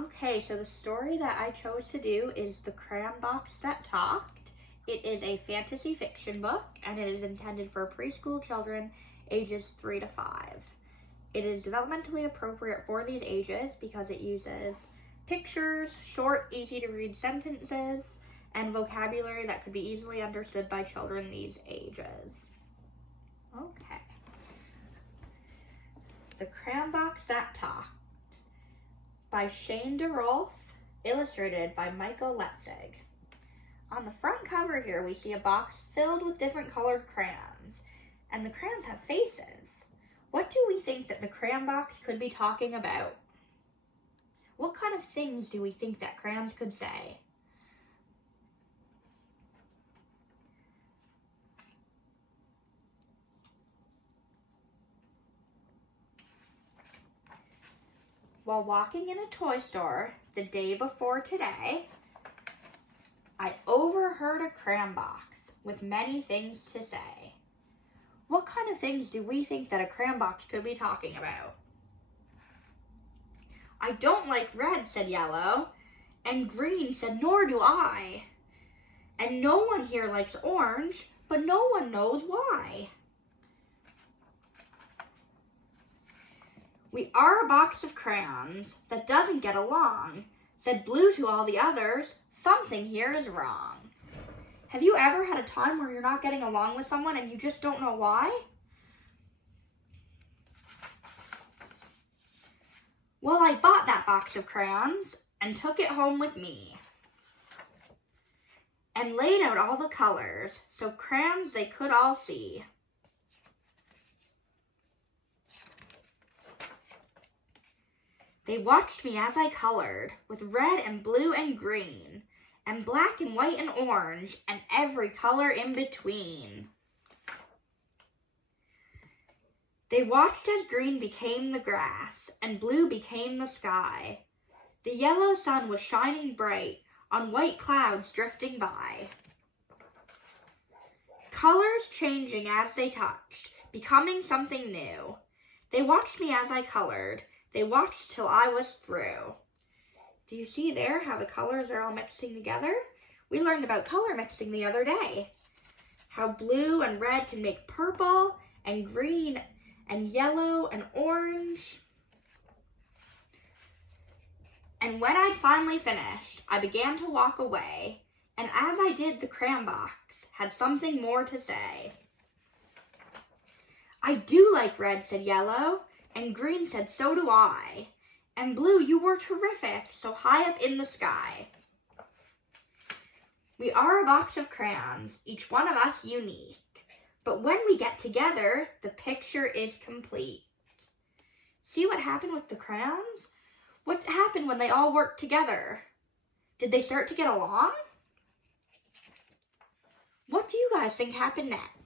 Okay, so the story that I chose to do is The Crayon Box That Talked. It is a fantasy fiction book, and it is intended for preschool children ages 3 to 5. It is developmentally appropriate for these ages because it uses pictures, short, easy-to-read sentences, and vocabulary that could be easily understood by children these ages. Okay. The Crayon Box That Talked by Shane DeRolf, illustrated by Michael Letzig. On the front cover here, we see a box filled with different colored crayons, and the crayons have faces. What do we think that the crayon box could be talking about? What kind of things do we think that crayons could say? While walking in a toy store the day before today, I overheard a crayon box with many things to say. What kind of things do we think that a crayon box could be talking about? I don't like red, said yellow, and green said, nor do I. And no one here likes orange, but no one knows why. We are a box of crayons that doesn't get along, said blue to all the others. Something here is wrong. Have you ever had a time where you're not getting along with someone and you just don't know why? Well, I bought that box of crayons and took it home with me and laid out all the colors so crayons they could all see. They watched me as I colored with red and blue and green, and black and white and orange, and every color in between. They watched as green became the grass, and blue became the sky. The yellow sun was shining bright on white clouds drifting by. Colors changing as they touched, becoming something new. They watched me as I colored. They watched till I was through. Do you see there how the colors are all mixing together? We learned about color mixing the other day. How blue and red can make purple, and green and yellow and orange. And when I finally finished, I began to walk away, and as I did, the crayon box had something more to say. I do like red, said yellow, and green said, so do I. And blue, you were terrific, so high up in the sky. We are a box of crayons, each one of us unique. But when we get together, the picture is complete. See what happened with the crayons? What happened when they all worked together? Did they start to get along? What do you guys think happened next?